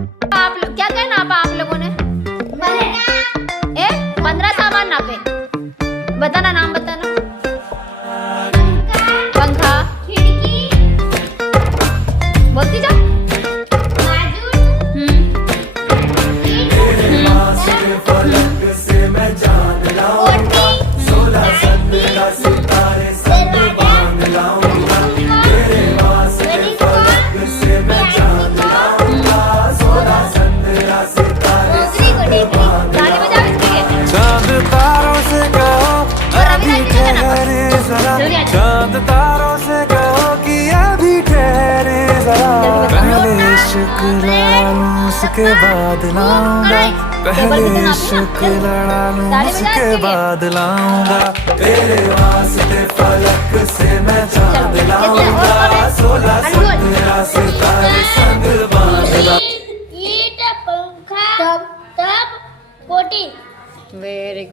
आप लोग क्या क्या नापा आप लोगों ने? 15 सामान नापे। बताना, नाम बताना। पंखा, खिड़की, बोलती जा। चांद तारों से कहो कि अभी ठहरे जरा, पहले इश्क लड़ा लूं उसके बाद लाऊंगा, पहले इश्क लड़ा लूं उसके बाद लाऊंगा, तेरे वास्ते फलक से मैं चांद लाऊंगा, 16 17 सितारे संग बांध ईट, पंखा, टब, पोटी। वेरी